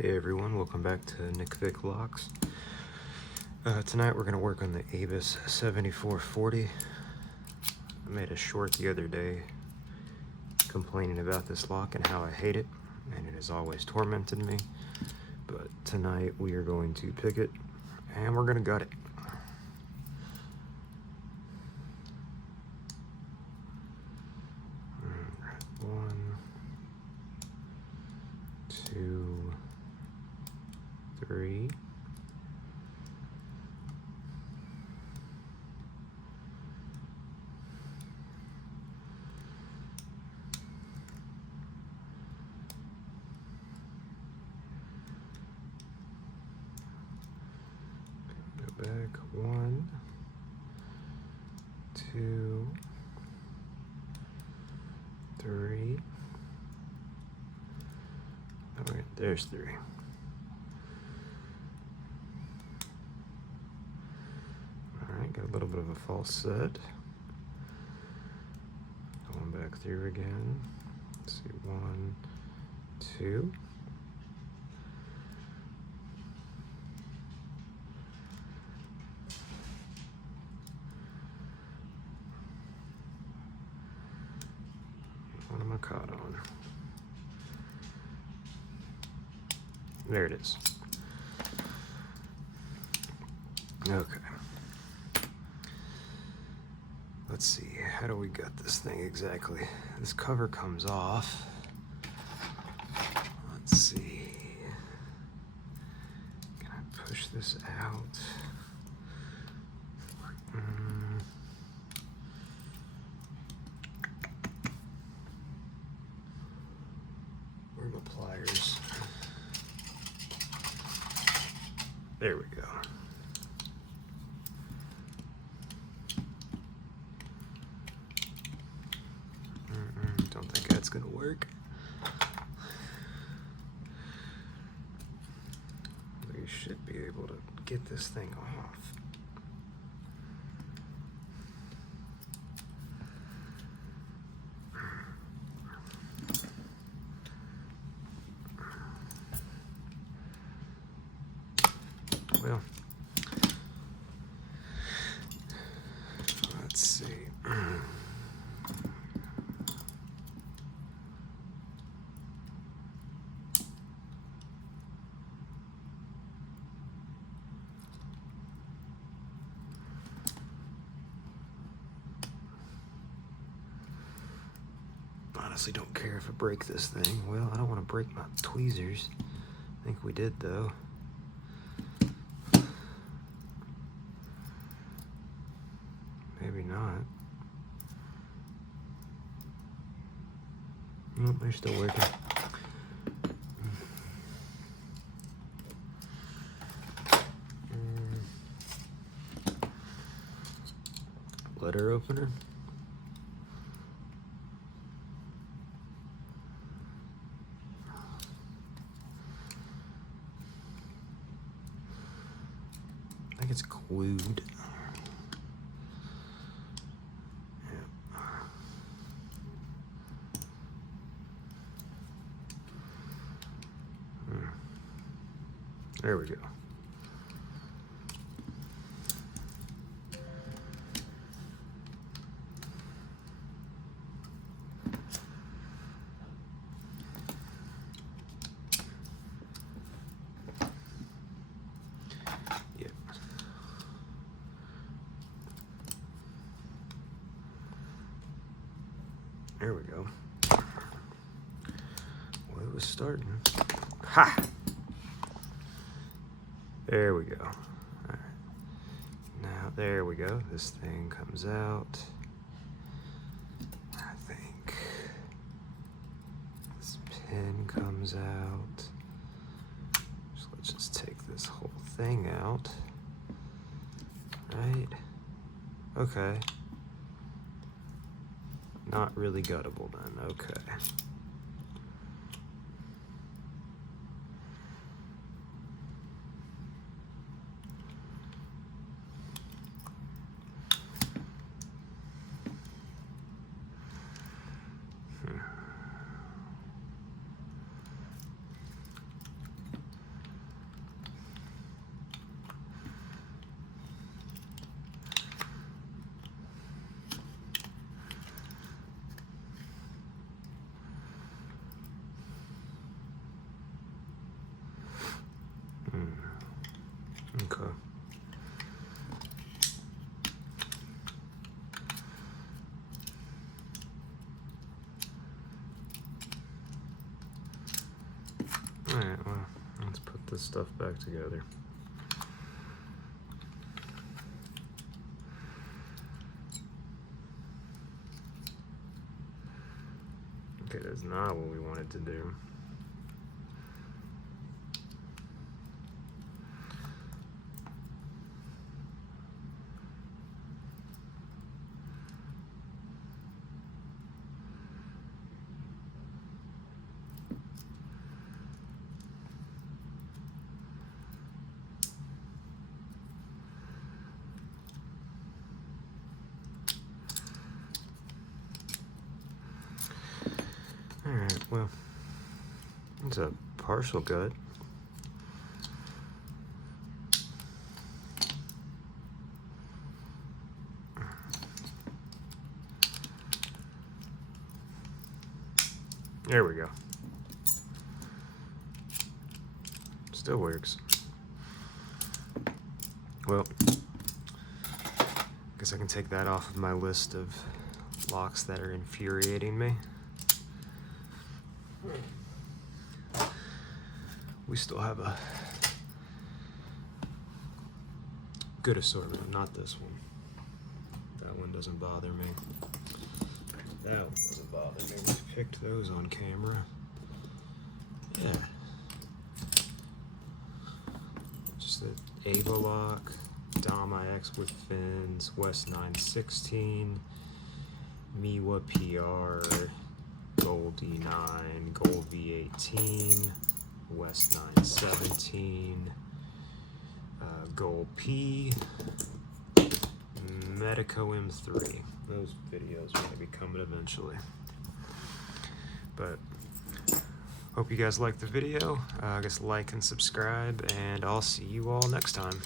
Hey everyone, welcome back to Nick Vic Locks. Tonight we're going to work on the Abus 7440. I made a short the other day complaining about this lock and how I hate it, and it has always tormented me. But tonight we are going to pick it and we're going to gut it. One, two, three. Go back. 1, 2, 3. Oh, wait, there's 3. Alright, got a little bit of a false set. Going back through again. Let's see, 1, 2. What am I caught on? There it is. Okay. Let's see, how do we gut this thing exactly? This cover comes off. Let's see. Can I push this out? Where are my pliers? There we go. Don't think that's gonna work. We should be able to get this thing off. Well, let's see. Honestly don't care if I break this thing. Well, I don't want to break my tweezers. I think we did though. Maybe not. Nope, they're still working. Letter opener. I think it's glued. There we go. Yep. There we go. Well, it was starting. Ha! There we go. All right. Now, there we go. This thing comes out. I think this pin comes out. So let's just take this whole thing out. Right? Okay. Not really guttable then. Okay. Alright, well, let's put this stuff back together. Okay, that's not what we wanted to do. Alright, well, it's a partial gut. There we go. Still works. Well, guess I can take that off of my list of locks that are infuriating me. We still have a good assortment, not this one. That one doesn't bother me. That one doesn't bother me. We picked those on camera. Yeah. Just the Ava lock, Dom IX with fins, West 916, Miwa PR, Gold E9, Gold V18, West 917, Gold P, Medico M3. Those videos are going to be coming eventually. But hope you guys liked the video. I guess like and subscribe, and I'll see you all next time.